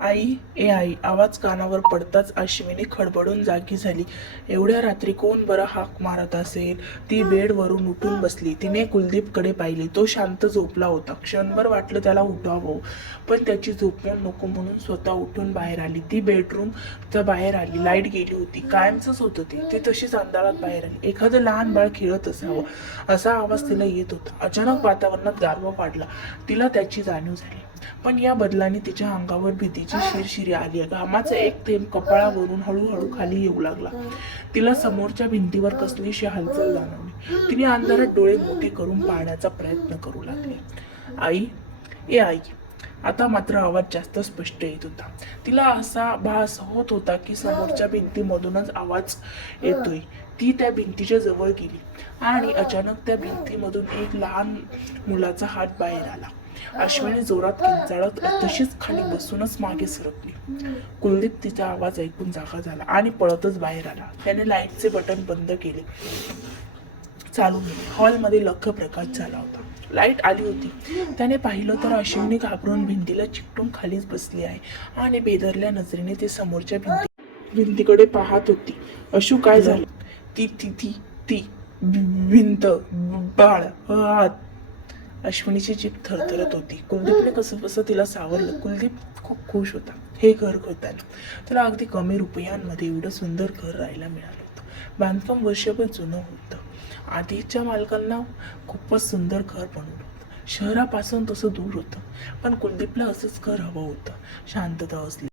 आई, ए आई, आवाज कानावर पडताच अश्विनी खडबडून जागी झाली. एवढ्या रात्री कोण बरं हाक मारत असेल? ती बेडवरून उठून बसली. तिने कुलदीपकडे पाहिले. तो शांत झोपला होता. क्षणभर वाटलं त्याला उठावं, पण त्याची झोप नको म्हणून स्वतः उठून बाहेर आली. ती बेडरूमच्या बाहेर आली. लाईट गेली होती. कायमचंच होतं ते. ती तशीच अंधारात बाहेर आली. एखादं लहान बाळ खेळत असावं असा आवाज तिला येत होता. अचानक वातावरणात गारवा वाढला. तिला त्याची जाणीव झाली. पण या बदलाने तिच्या अंगावर भीतीची शिरशिरी आली. घामाचा एक थेंब कपाळावरून हळूहळू खाली येऊ लागला. तिला समोरच्या भिंतीवर कसलीशी हालचाल जाणवली. तिने अंधारात डोळे मोठे करून पाहण्याचा प्रयत्न करू लागली. आई, ए आई. आता मात्र आवाज जास्त स्पष्ट येत होता. तिला असा भास होत होता की समोरच्या भिंतीमधूनच आवाज येतोय. ती त्या भिंतीच्या जवळ गेली आणि अचानक त्या भिंतीमधून एक लहान मुलाचा हात बाहेर आला. अश्विनी जोरात किंचाळत तशीच खाली बसूनच मागे सरकली. कुलदीप तिचा आवाज ऐकून जागा झाला आणि पळतच बाहेर आला. त्याने लाईटचे बटन बंद केले, चालू केले. हॉलमध्ये लख्ख प्रकाश झाला होता. लाईट आली होती. त्याने पाहिलं तर अश्विनी घाबरून भिंतीला चिकटून खालीच बसली आहे आणि बेदरल्या नजरेने ती समोरच्या भिंतीकडे पाहत होती. अशू, काय झालं? ती ती ती ती भिंत, बाळ, हात. अश्विनीची जीभ थरथरत होती. कुलदीपने कसं तिला सावरलं. कुलदीप खूप खुश होता. हे घर घेताना त्याला अगदी कमी रुपयांमध्ये एवढं सुंदर घर राहायला मिळालं होतं. बांधकाम वर्षभर जुनं होतं. आधीच्या मालकांना खूपच सुंदर घर बनवलं होतं. शहरापासून तसं दूर होतं, पण कुलदीपला असंच घर हवं होतं. शांतता असली,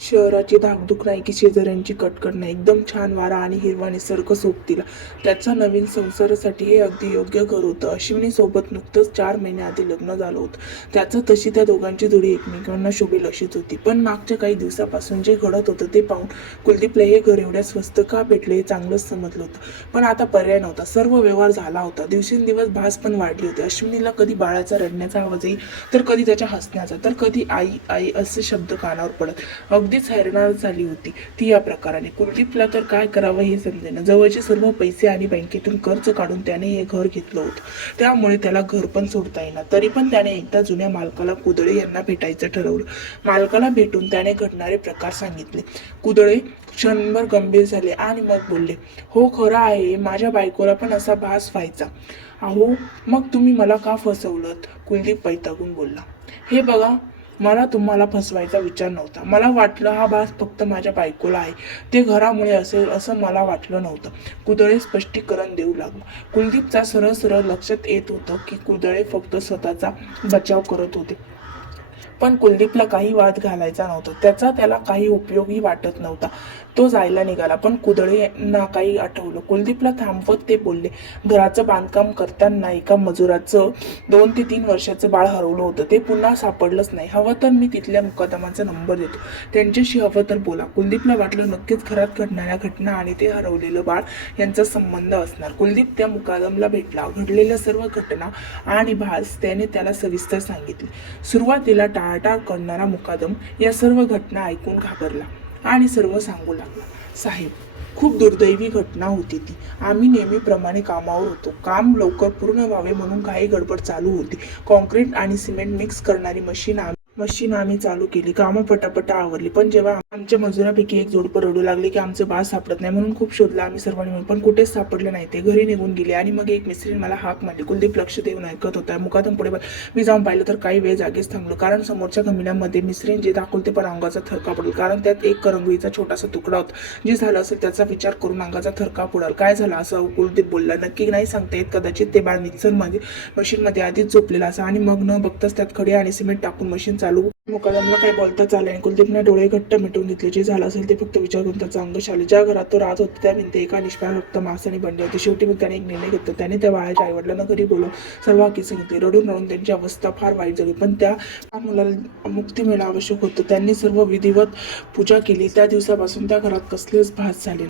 शहराची धाकधूक नाही की शेजाऱ्यांची कटकट नाही. एकदम छान वारा आणि हिरवा निसर्ग सोबतीला त्याच्या नवीन संसारासाठी हे अगदी योग्य घर होतं. अश्विनी सोबत नुकतंच 4 महिने आधी लग्न झालं होतं. त्याचं तशी त्या दोघांची जोडी एकमेकांना शोभेल अशीच होती. पण मागच्या काही दिवसापासून जे घडत होतं ते पाहून कुलदीपला हे घर एवढ्या स्वस्त का भेटले हे चांगलंच समजलं होतं. पण आता पर्याय नव्हता. सर्व व्यवहार झाला होता. दिवसेंदिवस भास पण वाढली होती. अश्विनीला कधी बाळाचा रडण्याचा आवाज येईल, तर कधी त्याच्या हसण्याचा, तर कधी आई आई असे शब्द कानावर पडत. अगदीच हैराण झाली होती ती या प्रकाराने. कुलदीपला तर काय करावं हे समजेना. जवळचे सर्व पैसे आणि बँकेतून कर्ज काढून त्याने हे घर घेतलं होतं. त्यामुळे त्याला घर पण सोडता येणार. तरी पण त्याने एकदा जुन्या मालकाला कुदळे यांना भेटायचं ठरवलं. मालकाला भेटून त्याने घडणारे प्रकार सांगितले. कुदळे क्षणभर गंभीर झाले आणि मग बोलले, हो खरं आहे, माझ्या बायकोला पण असा भास व्हायचा. अहो, मग तुम्ही मला का फसवलंत? कुलदीप वैतागून बोलला. हे बघा, मला तुम्हाला फसवायचा विचार नव्हता. मला वाटलं हा भास फक्त माझ्या बायकोला आहे. ते घरामुळे असेल असं मला वाटलं नव्हतं. कुदळे स्पष्टीकरण देऊ लागला. कुलदीपचा सरळ सरळ लक्षात येत होतं की कुदळे फक्त स्वतःचा बचाव करत होते. पण कुलदीपला काही वाद घालायचा नव्हता. त्याला काही उपयोगही वाटत नव्हता. तो जायला निघाला, पण कुदळेंना काही आठवलं. कुलदीपला थांबवत ते बोलले, घराचं बांधकाम करताना एका मजुराचं 2 ते 3 वर्षाचं बाळ हरवलं होतं. ते पुन्हा सापडलंच नाही. हवं तर मी तिथल्या मुकादमाचा नंबर देतो, त्यांच्याशी हवं तर बोला. कुलदीपला वाटलं नक्कीच घरात घडणाऱ्या घटना आणि ते हरवलेलं बाळ यांचा संबंध असणार. कुलदीप त्या मुकादमला भेटला. घडलेल्या सर्व घटना आणि भास त्याने त्याला सविस्तर सांगितले. सुरुवातीला टाळाटाळ करणारा मुकादम या सर्व घटना ऐकून घाबरला आणि सर्व सांगू लागला. साहेब, खूप दुर्दैवी घटना होती ती. आम्ही नेहमीप्रमाणे कामावर होतो. काम लवकर पूर्ण व्हावे म्हणून काही गडबड चालू होती. कॉन्क्रीट आणि सिमेंट मिक्स करणारी मशीन आम्ही चालू केली. कामं पटापट आवरली. पण जेव्हा आमच्या मजुरापैकी एक जोडपं रडू लागले की आमचं बाळ सापडत नाही म्हणून खूप शोधलं आम्ही सर्वांनी मिळून, पण कुठेच सापडलं नाही. ते घरी निघून गेले आणि मग एक मिस्त्रीने मला हाक मारली. कुलदीप लक्ष देऊन ऐकत होता. मुकादम पुढे मी जाऊन पाहिलं तर काही वेळ जागेच थांबलो, कारण समोरच्या गमिण्यामध्ये मिस्त्रीने जे दाखवते पण अंगाचा थरका पडेल, कारण त्यात एक करंगळीचा छोटासा तुकडा होता. जे झालं असेल त्याचा विचार करून अंगाचा थरका पडाल. काय झालं असं कुलदीप बोलला. नक्की नाही सांगता येत. कदाचित ते बाळ मशीनमध्ये आधीच झोपलेलं असं, आणि मग न बघताच त्यात खडे आणि सिमेंट टाकून मशीन चालू. मुकादमला काही बोलताच आलं आणि कुलदीपने डोळे घट्ट मिटवून घेतले. जे झालं असेल ते फक्त विचार करून त्याचं अंग शाले. ज्या घरात तो राहत होता त्या भिंती एका निष्पाळ फक्त मांस आणि बंडी होती. शेवटी मग त्याने एक निर्णय घेतला. त्याने त्या बाळाच्या आईवडिलांना घरी बोलवून सर्व हकीकत सांगितली. रडून रडून त्यांची अवस्था फार वाईट झाली, पण त्या मुलाला मुक्ती मिळणं आवश्यक होतं. त्यांनी सर्व विधिवत पूजा केली. त्या दिवसापासून त्या घरात कसलेच भास झाले.